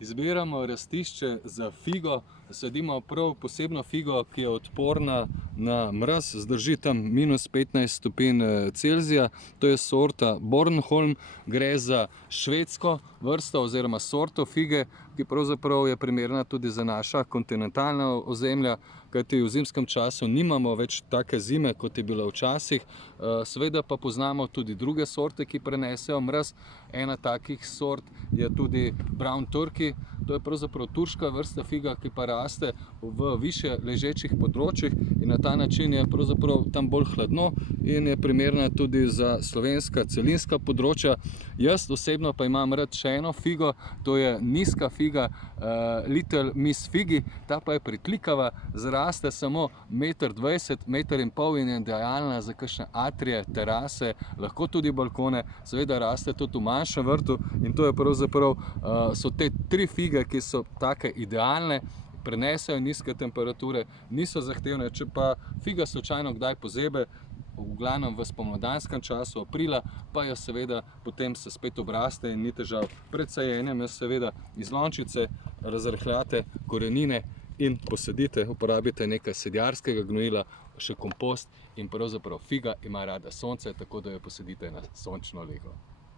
Izbiramo rastišče za figo, sadimo prav posebno figo, ki je odporna na mraz, zdrži tam -15 stopinj Celzija. To je sorta Bornholm, gre za švedsko vrsto oziroma sorto fige, ki pravzaprav je primerna tudi za naša kontinentalna ozemlja, kajti v zimskem času nimamo več take zime, kot je bila včasih. Seveda pa poznamo tudi druge sorte, ki prenesejo mraz. Ena takih sort je tudi Brown Turkey. To je pravzaprav turška vrsta figa, ki pa raste v višje ležečih področjih in na ta način je pravzaprav tam bolj hladno in je primerna tudi za slovenska celinska področja. Jaz osebno pa imam rad še eno figo, to je nizka figa Little Miss Figi. Ta pa je pritlikava, zraste samo 1,20 m, 1,5 m in je idealna za kakšne atrije, terase, lahko tudi balkone. Seveda raste tudi v manjšem vrtu in to je pravzaprav, so te tri fige, ki so take idealne, prenesejo nizke temperature, niso zahtevne. Če pa figa slučajno kdaj pozebe, v glavnem v spomladanskem času, aprila, pa jo seveda potem se spet obraste in ni težav. Pred sajenjem jo seveda iz lončice razrahljate korenine in posadite, uporabite nekaj sadjarskega gnojila, še kompost in pravzaprav figa ima rada sonce, tako da jo posadite na sončno lego.